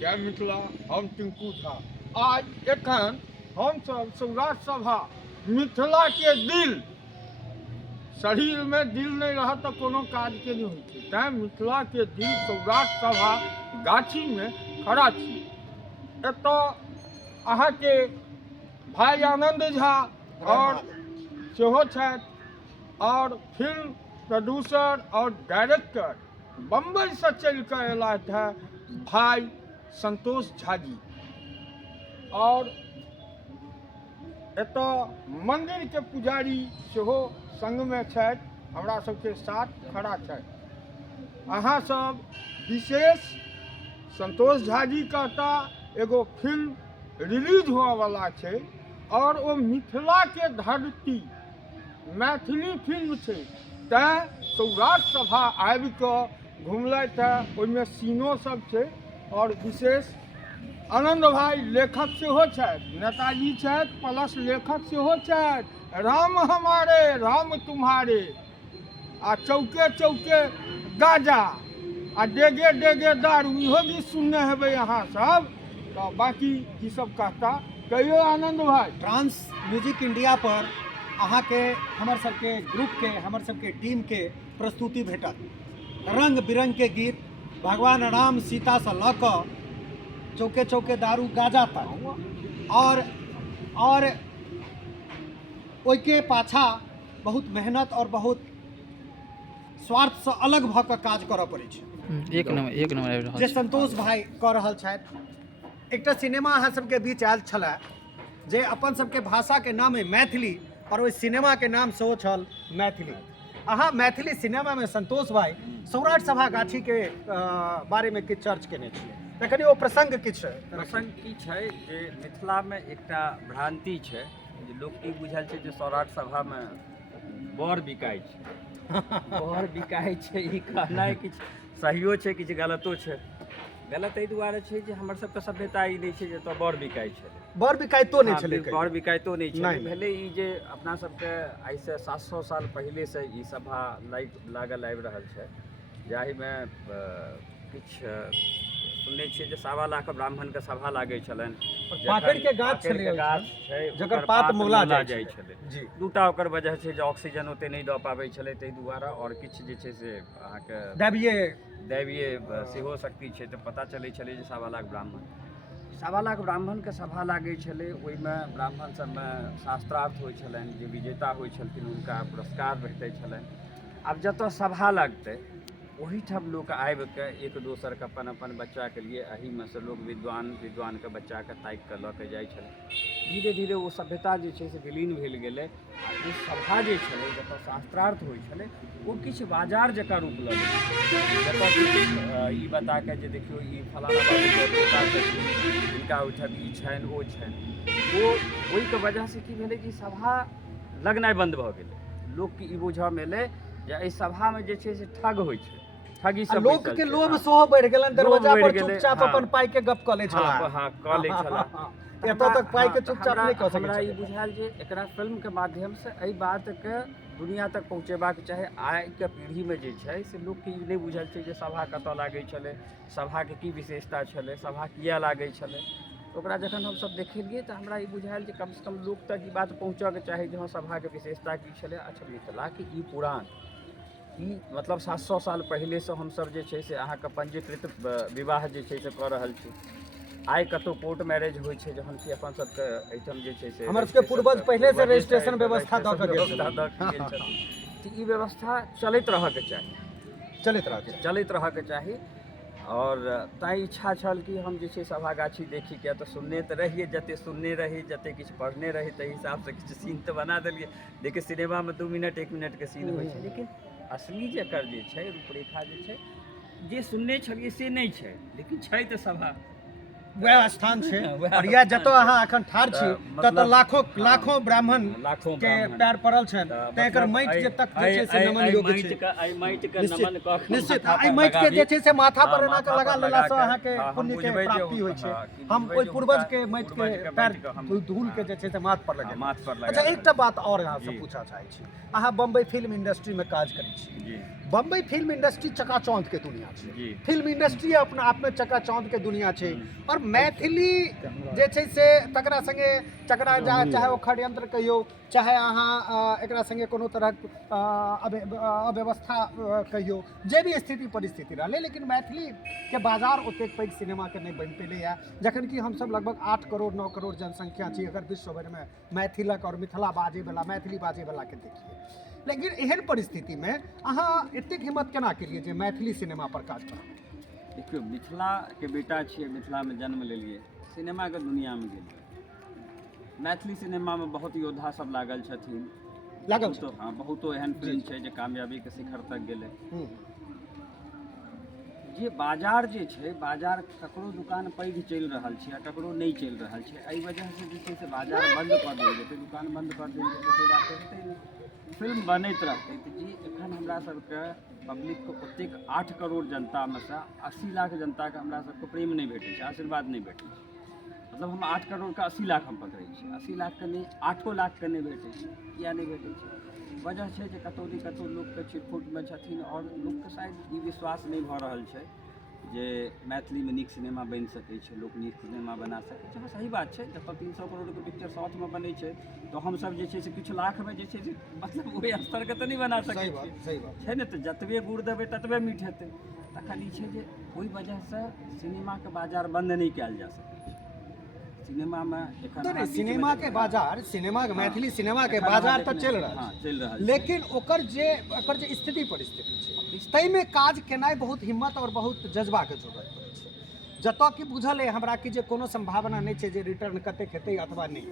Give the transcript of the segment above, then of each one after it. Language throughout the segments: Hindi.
जय मिथिला। हम टिंकू झा। आज एखन हम सब सौराष्ट्र सभा मिथिला के दिल, शरीर में दिल नहीं रहा तो कोनो काज के नहीं होती। तैं मिथिला के दिल सौराष्ट्र सभा गाछी में खड़ा छी। एत अहाँ के भाई आनंद झा और सेहो छथि और फिल्म प्रोड्यूसर और डायरेक्टर बम्बई से चल कर अयलथि है भाई संतोष झा जी। और एत मंदिर के पुजारी सेहो संग में छथि, हमरा सबके साथ खड़ा छथि। अहाँ सब विशेष संतोष झा जी कहता एगो फिल्म रिलीज हुआ वाला छै और वो मिथिला के धरती मैथिली फिल्म छै। तैं सौराष्ट्र सभा आबि कऽ घुमलथि है, ओहिमे सीनो सब छै और विशेष आनंद भाई लेखक सेहो छथि, नेताजी छथि प्लस लेखक सेहो छथि। राम हमारे राम तुम्हारे आ चौके चौके गाजा आ डेगे डेगे दारू, इहो गीत सुनने हेबै अहाँ सब। तो बाकी की सब कहता कहियो आनंद भाई। ट्रांस म्यूजिक इंडिया पर अहाँ के हमर सबके ग्रुप के हमर सबके टीम के प्रस्तुति भेटत। रंग बिरंग के गीत भगवान राम सीता से लऽ कऽ चौके चौके दारू गाजा तक और ओइके पाछा बहुत मेहनत और बहुत स्वार्थ से अलग भऽ कऽ काज करऽ पड़ै छै। एक नंबर आबि रहल जे छै। संतोष भाई कऽ रहल छथि। एकटा सिनेमा अहाँ सबके बीच आयल छलै जे अपन सबके भाषा के नाम है मैथिली और ओहि सिनेमा के नाम सेहो छल मैथिली। अहाँ मैथिली सिनेमा में संतोष भाई सौराष्ट्र सभा गाछी के बारे में किछु चर्च केने छियै, तऽ कनि ओ प्रसंग किछु प्रसंग की छै जे मिथिला में एकटा भ्रांति छै जे लोक की बुझल छै जे सौराष्ट्र सभा में बर बिकाइ छै। बर बिकाइ छै ई कहनाइ किछु सहियो छै किछु गलतो छै। गलत एहि दुआरे छै जे हमर सबके सभ्यता ई नहि छै जे एतऽ बर बिकाइ छै। बर बिकाइतो नहि छलै। बर बिकाइतो नहि छै। नहीं। भेलै ई जे अपना सबके आइ से 700 साल पहिले से ई सभा लागल आबि रहल छै, जाहिमे किछु सुनने छियै जे 1.25 लाख ब्राह्मण के सभा लागै छलनि। पाकड़ि के गाछ छलै, छै जकर पात मौला जाइ छलै। जी। दूटा ओकर वजह छै जे ऑक्सीजन ओते नहि दऽ पाबै छलै ताहि दुआरे, और किछु जे छै से अहाँके दैवीय सेहो शक्ति छै। तऽ पता चलै छलै जे 1.25 लाख ब्राह्मण 1.25 लाख ब्राह्मणके सभा लागै छलै। ओहिमे ब्राह्मण सबमे शास्त्रार्थ होइ छलनि, जे विजेता होइ छलखिन हुनका पुरस्कार भेटै छलनि। आब जतऽ सभा लगतै ओहीठाम लोक आबि कऽ एक दोसरके अपन अपन बच्चाके लिए एहिमे से लोक विद्वानके बच्चाके ताकि कऽ लऽ कऽ जाइ छलै। धीरे धीरे ओ सभ्यता जे छै से विलीन भेल गेलै। आ ओ सभा जे छलै जतऽ शास्त्रार्थ होइ छलै ओ किछु बाजार जकाँ रूप लऽ लेलै, जतऽ ई बता कऽ जे देखियौ ई फलाना बाबूके पोता छथिन, हिनका ओहिठाम ई छनि ओ छनि। ओहिके वजहसँ की भेलै कि सभा लगनाइ बन्द भऽ गेलै। लोकके ई बुझऽमे एलै जे एहि सभामे जे छै से ठग होइ छै, ठगी सब लोक के लोभ सेहो बढ़ि गेलनि। दरवाजा पर चुपचाप हाँ। अपन पाई के गप कऽ लै छलाह। हाँ कऽ लै छलाह। एतऽ तक पाई के चुपचाप नहि कऽ सकै हमरा ई छै। बुझायल जे एकरा फिल्म के माध्यम से एहि बात के दुनिया तक पहुँचेबाक चाही। आइ के पीढ़ी में जे छै से लोक के ई नहि बुझल छै जे सभा कतऽ लागै छलै, सभा के की विशेषता छलै, सभा किया लागै छलै। ओकरा जखन हमसब देखेलिए तऽ हमरा ई बुझायल जे कम से कम लोक तक ई बात पहुँचऽके चाही जे हाँ सभा के विशेषता की छलै। अच्छा मिथिला के ई पुराण ई मतलब 700 साल पहिले से हमसब जे छै से अहाँके पंजीकृत विवाह जे छै से कऽ रहल छी। आइ कतौ कोर्ट मैरिज होइ छै जहन कि अपन सबके एहिठाम जे छै से हमर सबके पूर्वज पहिले से रजिस्ट्रेशन व्यवस्था दऽ कऽ गेल तऽ ई व्यवस्था चलैत रहऽके चाही, चलैत रहऽके चाही। और ताहि इच्छा छल कि हम जे छै सभागाछी देखी, किया तऽ सुनने तऽ रहिए, जते सुनने रही जते किछु पढ़ने रही ताहि हिसाबसँ किछु सीन तऽ बना देलिए। देखिए सिनेमामे 2 मिनट 1 मिनट के सीन होइ छै, लेकिन असली जेकर जे छै रूपरेखा जे छै जे सुनने छलिए से नहि छै, लेकिन छै तऽ सभा वह स्थान छै। और या जतऽ अहाँ एखन ठाढ़ छी ततऽ लाखों ब्राह्मण के पैर पड़ल छनि। तऽ एकर माटि जे तक जे छै से नमन योग्य छै। एहि माटि के नमन कऽ कऽ निश्चित एहि माटि के जे छै से माथा पर एना कऽ लगा लेलासँ अहाँके पुण्य के प्राप्ति होइ छै। हम ओहि पूर्वज के माटि के पैर धूल के जे छै से माथ पर लगा। अच्छा एकटा बात और अहाँ से पूछऽ चाहै छी। अहाँ बम्बई फिल्म इंडस्ट्री में काज करै छी, बम्बई फिल्म इंडस्ट्री चकाचौंध के दुनिया जी। छै, फिल्म इंडस्ट्री अपना आप में चकाचौंध के दुनिया छै, और मैथिली जे छै से तकरा संगे चकरा जा, चाहे ओ षड्यंत्र कहियो, चाहे अहाँ एकरा संगे कोनो तरहक अव्यवस्था कहियो, जे भी स्थिति परिस्थिति रहलै, लेकिन मैथिली के बाजार ओतेक पैघ सिनेमा के नहीं बनि पेलैया, जखन कि हमसब लगभग 8 करोड़ 9 करोड़ जनसंख्या छी अगर विश्व भर में मैथिलक और मिथिला बाजे वाला, मैथिली बाजे वाला के देखिए। लेकिन एहन परिस्थिति में अहाँ एतेक हिम्मत केना केलिए जे मैथिली सिनेमा पर काज करब? देखियो, मिथिला के बेटा छियै, मिथिला में जन्म लेलिए, सिनेमा के दुनिया में गेलिए। मैथिली सिनेमा में बहुत योद्धा सब लागल छथिन, लागल बहुतो, हाँ, बहुतो एहन फिल्म छै जे कामयाबी के शिखर तक गेलै। जे बाजार जे छै, बाजार ककरो दुकान पैघ चलि रहल छै आ ककरो नहीं चलि रहल छै, एहि वजह से जे छै से बाजार बंद कर देल जेतै, दुकान बंद कर देल जेतै, से बात हेतै नहि। फिल्म बनैत रहतै तऽ जी एखन हमरा सबके पब्लिक के ओतेक 8 करोड़ जनता में से 80 लाख जनता के हमरा सबके प्रेम नहीं भेटै छै, आशीर्वाद नहीं भेटै छै। मतलब हम 8 करोड़ के 80 लाख हम पकड़ै छी, 80 लाख के नहीं 8 लाख के नहीं भेटै छै। किया नहीं भेटै छै? वजह छै जे कतौ ने कतौ लोग के छिटपुट में छथिन, और लोग के शायद ई विश्वास नहीं भऽ रहल छै जे मैथिली में नीक सिनेमा बनि सकै छै, लोग नीक सिनेमा बना सकै छै। सही बात छै, जब 300 करोड़ के पिक्चर साउथ में बनै छै तो हमसब जे छै से किछु लाख में जे छै से मतलब ओहि स्तर के तऽ नहीं बना सकै छियै, छै ने? तऽ जतबे गुड़ देबै ततबे मीठ हेतै। तखन ई छै जे ओहि वजह से सिनेमा के बाजार बंद नहीं कयल जा सकै छै। सिनेमा में एखन सिनेमा के बाजार, सिनेमा के मैथिली सिनेमा के बाजार तो चल रहा है, चलि रहल छै, लेकिन ओकर जे स्थिति परिस्थिति छै ताहि में काज केनाइ बहुत हिम्मत और बहुत जज्बा के जरूरत पड़ै छै। जतऽ कि बुझल है हमरा कि जे कोनो संभावना नहीं छै जे रिटर्न कतेक हेतै अथवा नहीं।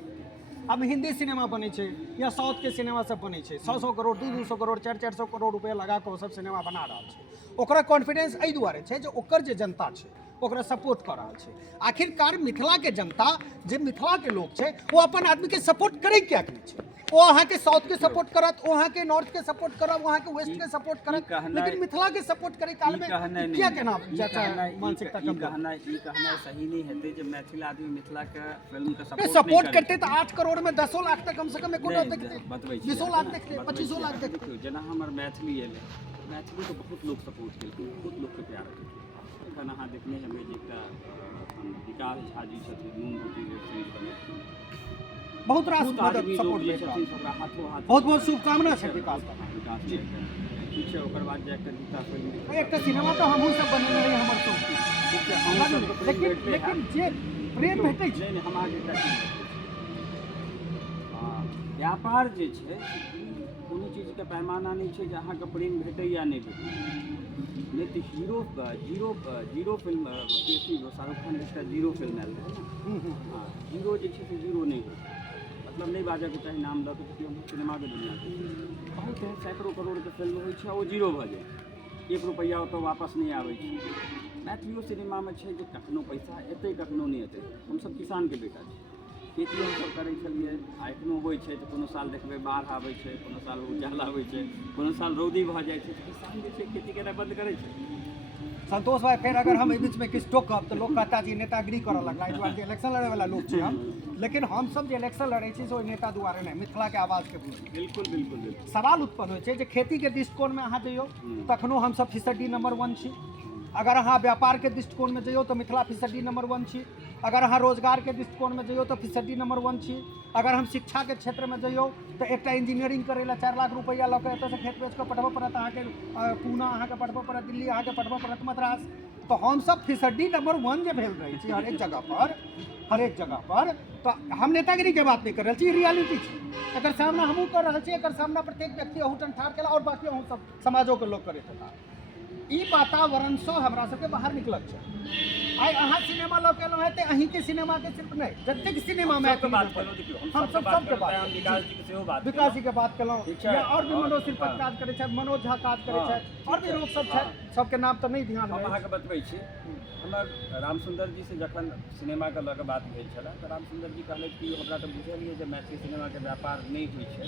अब हिंदी सिनेमा बनै छै या साउथ के सिनेमा सब बनै छै, 100 करोड़ 200 करोड़ 400 करोड़ रुपया लगा कऽ ओ सब सिनेमा बना रहल छै। ओकरा कॉन्फिडेंस एहि दुआरे छै जे ओकर जे जनता छै ओकरा सपोर्ट कर रहल छै। आखिरकार मिथिला के जनता, जे मिथिला के लोग छै, वो अपन आदमी के सपोर्ट करे क्या नहीं छै? वो अहाँ के साउथ के सपोर्ट करत, वो अहाँ के नॉर्थ के सपोर्ट करत, वहाँ के वेस्ट के सपोर्ट करत, लेकिन मिथिला के सपोर्ट करे काल में क्या कहना मानसिकता कम कहना सही नहीं हेतै जे मैथिल आदमी मिथिला के फिल्म के सपोर्ट करते तो 8 करोड़ में 10 लाख तक कम से कम एको देखते, बतबै 20 लाख देखते, 25 लाख देखते। जेना हमर मैथिली एलै, मैथिली के बहुत लोग सपोर्ट केलकै, बहुत लोग के प्यार केलकै। एखन अहाँ देखने हेबै जे एकटा विकास झा जी छथिन, नून रोटी वेब सीरीज बनेलखिन, बहुत रास मदद सपोर्ट जे छथिन ओकरा हाथों हाथ बहुत बहुत शुभकामना छै विकास जी। ठीक छै, ओकर बाद जे एकटा गीता फिल्म, एकटा सिनेमा तो हमहूँ सब बनेने रही हमर सब, लेकिन जे प्रेम भेटै छै नहीं हम आगे एकटा चीज व्यापार जे छै कोनो चीज के पैमाना नहीं छै जे अहाँके प्रेम भेटै या नहीं भेटै। नहीं तो जीरो फिल्म शाहरुख खान के जीरो फिल्म आयल रहै ने, हाँ, जीरो जे छै से जीरो नहीं होइ, मतलब नहीं बाजऽ के चाही नाम दऽ के, हम सिनेमा के दुनिया के बहुत एहन सैकड़ों करोड़ के फिल्म होइ छै ओ जीरो भऽ जाइ, 1 रुपैया ओतऽ वापस नहीं आबै छै। मैथिलियो सिनेमा में छै जे कखनो पैसा एतै कखनो नहीं एतै। हमसब किसान के बेटा छी, खेती हमसब करै छलियै, आ एखनो होइ छै तऽ कोनो साल देखबै बाढ़ आबै छै, कोनो साल उजाल आबै छै, कोनो साल रौदी भऽ जाइ छै, किसान जे छै खेती केनाइ बंद करै छै। संतोष भाई, फिर अगर हम बीच में किछु टोकब तो लोग कहता जी नेतागिरी करऽ लगला, इस बार इलेक्शन लड़े वाला लोग छी हम, लेकिन हम सब जे इलेक्शन लड़ै छी से नेता दुआरे नहीं, मिथिला के आवाज के बुझी। बिल्कुल बिल्कुल बिल्कुल। सवाल उत्पन्न होइ छै जे खेती के दृष्टिकोण में अहाँ जइयो तखनो हम सब फीसदी नंबर 1 छी, अगर अहाँ व्यापार के दृष्टिकोण में जइयो तो मिथिला फीसदी नंबर 1 छी, अगर अहाँ रोजगार के दृष्टिकोण में जइयो तो फीसदी नंबर 1 छी, अगर हम शिक्षा के क्षेत्र में जइयो तो एकटा इंजीनियरिंग करे ला 4 लाख रुपया लऽ के एतऽ से खेत बेच के पढ़बऽ पड़त, अहाँ के पूना अहाँ के पढ़बऽ पड़त, दिल्ली अहाँ के पढ़बऽ पड़त, मद्रास। तो हम सब फीसदी नंबर 1 जे भेल रही छी हर एक जगह पर, तो हम नेतागिरी के बात नहीं कर रहल छी, रियलिटी छी। एकर सामना हमहूँ कर रहल छी, एकर सामना प्रत्येक व्यक्ति अहूठन ठाढ़ केला और बाकी अहूँ सब समाजों के लोग करैत था। ई वातावरण से हमरा सबके बाहर निकलक छै। आइ अहाँ सिनेमा लऽ के है तो अहीं के सिनेमा के सिर्फ नहीं, जतेक सिनेमा में बात करो, देखियो हम सब सबके बात, विकास जी के सेहो बात, विकास जी के बात केलहुँ, या और भी मनोज शिल्पक काज करै छथि, मनोज झा काज करै छथि, और भी लोग सब छथि, सबके नाम तो नहीं ध्यान हम है। अहाँके बतबै छी। हमर रामसुंदर जी से जखन सिनेमा के लऽ के बात भेल छलै तऽ रामसुंदर जी कहलथि कि हमरा तऽ बुझलियै जे मैथिली सिनेमा के व्यापार नहीं होइ छै,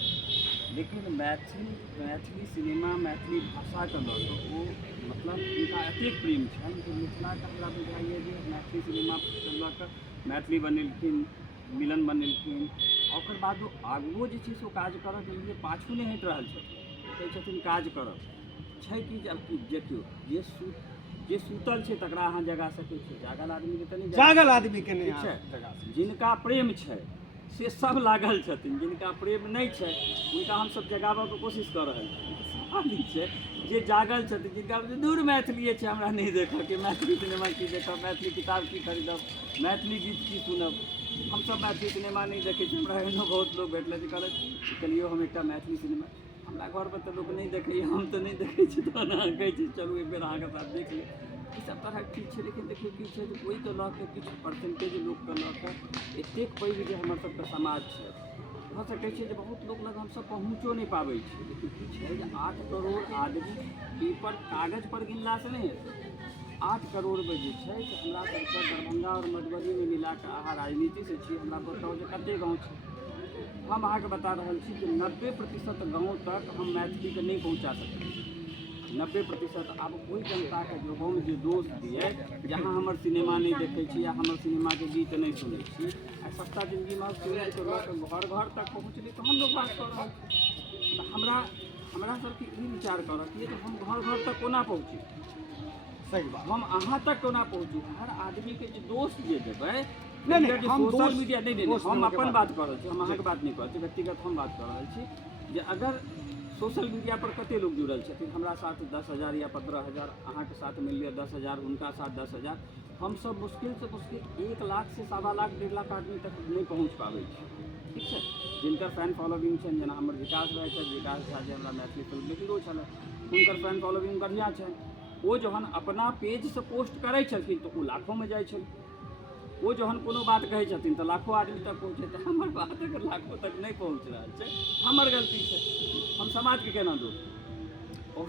लेकिन मैथिली सिनेमा मैथिली भाषा के लऽ कऽ ओ मतलब हुनका एतेक प्रेम छनि जे मिथिला के हमरा बुझाइए जे मैथिली सिनेमा के लऽ कऽ मैथिली बनेलखिन, मिलन बनेलखिन, ओकर बाद ओ आगुओ जे छै से ओ काज करऽ के लिए पाछू नहीं हटि रहल छथिन, कहै छथिन काज करब। छै कि देखियो जे सुतल छै तकरा अहाँ जगा सकै छी, जागल आदमी के तऽ नहीं जागल आदमी के नहीं ठीक छै। अहाँ जगा सकै छी। जिनका प्रेम छै से सब लागल छथिन, जिनका प्रेम नहीं छै उनका हम सब जगाबऽ के कोशिश कऽ रहल छी। स्वाभाविक छै जे जागल छथिन, जिनका दूर मैथिली छै हमरा नहीं देखऽ के, मैथिली सिनेमा की देखब, मैथिली किताब की खरीदब, मैथिली गीत की सुनब, हम सब मैथिली सिनेमा नहीं देखै छी। हमरा एहनो बहुत लोग भेटले जे कहलक चलियो हम एकटा मैथिली सिनेमा, हमरा घर पर तऽ लोक नहीं देखैए, हम तऽ नहीं देखै छी, तहन अहाँ कहै छी चलू एक बेर अहाँके साथ देख ली। ई सब तरहक चीज छै, लेकिन देखियौ की छै जे ओहिके लऽ कऽ किछु परसेंटेज लोकके लऽ कऽ एतेक पैघ जे हमर सबके समाज छै, भऽ सकै छै जे बहुत लोक लग हमसब पहुँचो नहीं पाबै छी। लेकिन की छै जे 8 करोड़ आदमी पेपर कागज पर गिनलासँ नहीं हेतै, 8 करोड़मे जे छै से हमरा सबके दरभंगा और मधुबनीमे मिला कऽ अहाँ राजनीतिसँ छी, हमरा बताउ जे कतेक गाँव छै। हम अहाँके बता रहल छी कि 90% गाँव तक हम मैथिलीके नहीं पहुँचा सकते, 90%। आब ओहि जनताके जो हम जे दोष दिए जहाँ हमर सिनेमा नहीं देखै छी या हमर सिनेमाके गीत नहीं सुनै छी, आ सस्ता जिंदगीमे सुनैके लऽ कऽ घर तक पहुँचली तऽ हम लोग बात कऽ रहल छी। तऽ हमरा सबके ई विचार करऽ कि जे हम घर तक कोना पहुँची, सही बात। हम अहाँ तक कोना पहुँचू। हर आदमीके जे दोष जे देबै, नहीं, हम सोशल दोष- मीडिया नहीं, दोष हम देबऽ के अपन बात- बात कर रहल छी, हम अहाँके बात नहीं करै छी, व्यक्तिगत हम बात कर रहल छी जे अगर सोशल मीडिया पर कते लोग जुड़ल छथिन, हमरा साथ 10,000 या 15,000, अहाँके साथ मिल लिअ 10,000, उनका साथ 10,000, हम सब मुश्किल से मुश्किल 1 लाख से 1.25 लाख 1.5 लाख आदमी तक नहीं पहुँच पाबै छी, ठीक छै। जिनकर फैन फॉलोइंग छनि, जेना हमर विकास भाई छथि, विकास झा जे हमरा मैथिली फिल्म हीरो छलै, हुनकर फैन फॉलोइंग बढ़िआँ छनि। ओ जहन अपना पेजसँ पोस्ट करै छलखिन तऽ ओ लाखोमे जाइ छल, वो जहन कोनो बात कहै छथिन तऽ लाखों आदमी तक पहुँचे। तऽ हमर बात अगर लाखों तक नहीं पहुँच रहल छै, हमर गलती छै, हम समाजके केना दोष देब?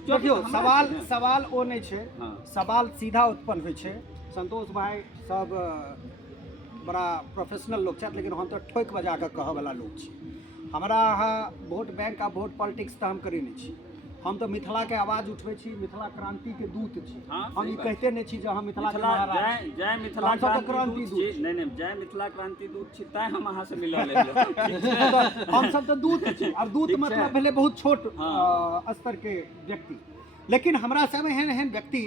देखियो तऽ हमरा छै ने। सवाल ओ नहीं छै, हाँ। सवाल सीधा उत्पन्न होइ छै। संतोष भाई सब बड़ा प्रोफेशनल लोग छथि, लेकिन हम तो ठोक बजा कऽ कहऽ वाला लोग छी। हमरा अहाँ वोट बैंक आ वोट पॉलिटिक्स तऽ हम करै नहीं छी, हम तो मिथिला के आवाज उठबै छी, मिथिला क्रांति के दूत छी। हाँ, हम सही ई बात। कहते नहीं छी जे हम मिथिला के मिथिला महाराज छी। जय मिथिला हम सब तऽ क्रांति दूत छी। नहीं जय मिथिला क्रांति दूत छी, तैं हम अहाँ से मिलऽ लेलियै। हम सब तो दूत छी, और दूत ठीक छै। मतलब भेले बहुत छोट हाँ। स्तर के व्यक्ति। लेकिन हमरा सब एहन व्यक्ति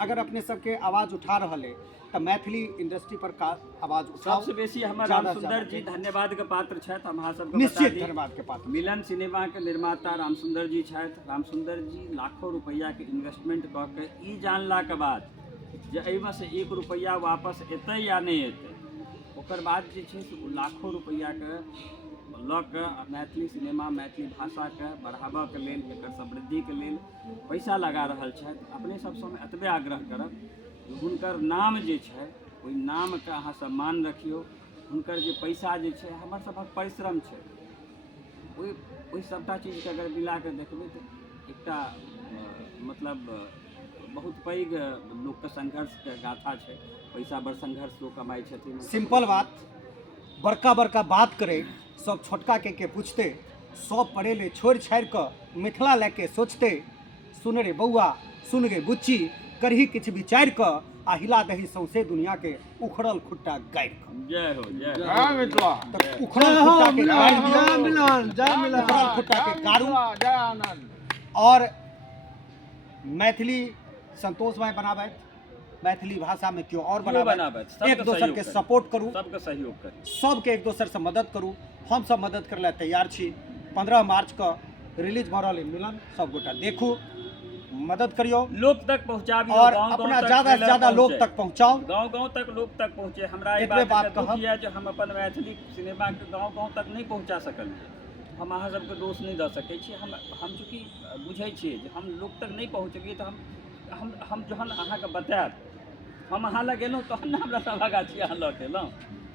अगर अपने सबके आवाज उठा रहल है तो मैथिली इंडस्ट्री पर का आवाज उठाओ। सबसे बेसी हमर ज्यादा राम से सुंदर ज्यादा। जी धन्यवाद के पात्र छथि। हम अहाँ सबके बता निश्चित दी, धन्यवाद के पात्र। मिलन सिनेमा के निर्माता रामसुंदर जी छथि। रामसुंदर जी लाखों रुपैया के इन्वेस्टमेंट कऽ के ई जानला के बाद जे एहिमे से 1 रुपैया वापस एतै या नहीं एतै, ओकर बाद जे छै से ओ लाखों रुपैया के लऽ कऽ मैथिली सिनेमा, मैथिली भाषा के बढ़ाबऽ के लेल, एकर समृद्धि के लेल पैसा लगा रहल छथि। अपने सबसँ हम एतबे आग्रह करब जे हुनकर नाम जे छै, ओहि नामके अहाँ सम्मान रखियौ। हुनकर जे पैसा जे छै, हमर सभक परिश्रम छै, ओहि सबटा चीजके अगर मिला कऽ देखबै तऽ एकटा मतलब बहुत पैघ लोकके संघर्षके गाथा छै। पैसा बड़ संघर्ष लोक कमाइ छथिन। सिंपल बात, बड़का बात करे, सब छोटका के पूछते, सब पढ़े ले छोड़ छाड़ कऽ मिथिला लेके सोचते, सुन रे बउआ, सुन गे बुच्ची, करही किछु विचार कऽ आ हिला दही सौंसे दुनिया के उखड़ल खुट्टा गाड़ि कऽ। जय हो, जय हो। जय मिथिला, तऽ उखड़ल खुट्टा के गाड़ि दियौ, जय मिलन, जय मिलन, उखड़ल खुट्टा के गाड़ू। जय आनंद। और मैथिली संतोष भाई बनाबैत, मैथिली भाषा में क्यों और बनाबैत, एक दोसर के सपोर्ट करू, सबके सहयोग करू, सबके एक दोसर से मदद करू। हम सब मदद करे ला तैयार छी। 15 मार्च का रिलीज भऽ रहल है मिलन, सब गोटा देखू, मदद करियो लोक तक पहुँचाबियो, और गाँव अपना तक ज्यादा से ज्यादा लोग पहुँचे। तक पहुँचाओ। गाँव तक लोग तक पहुँचे। हमरा ई एतबे बात बात के दुख कहब। यऽ जे हम अपन मैथिली सिनेमा के गाँव तक नहीं पहुँचा सकलियै। हम अहाँ सबके दोष नहीं दऽ सकै छी। हम चूँकि बुझै छियै जे हम लोक तक नहीं पहुँचलियै तऽ हम जहन अहाँके बतायब, हम अहाँ लग गेलहुँ तहन ने हमरा सभागाछी अहाँ लऽ के एलहुँ।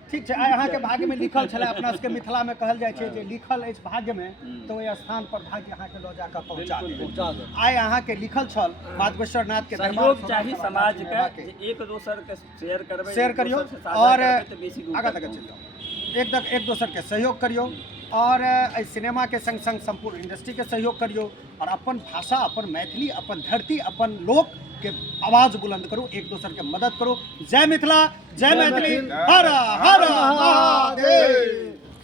ठीक है, आइ अहाँ के भाग्य में लिखल छले, अपना सबके मिथिला में कहल जाय छै जे लिखल अछि भाग्य में तो ओहि स्थान पर भाग्य अहाँ के लऽ जाकर पहुँचा दे। आइ अहाँ के लिखल छल माधवेश्वर नाथ के सहयोग चाही समाज के, जे एक दोसर के शेयर करबै, शेयर करियो एक दोसर से साझा और करबै तऽ बेसी दूर आगाँ तक तक चलि जाओ। एक दोसर के सहयोग करियो और सिनेमा के संग संग संपूर्ण इंडस्ट्री के सहयोग करियो और अपन भाषा, अपन मैथिली, अपन धरती, अपन लोक के आवाज बुलंद करो, एक दोसर के मदद करो। जय मिथिला, जय मैथिली, हर हर महादेव।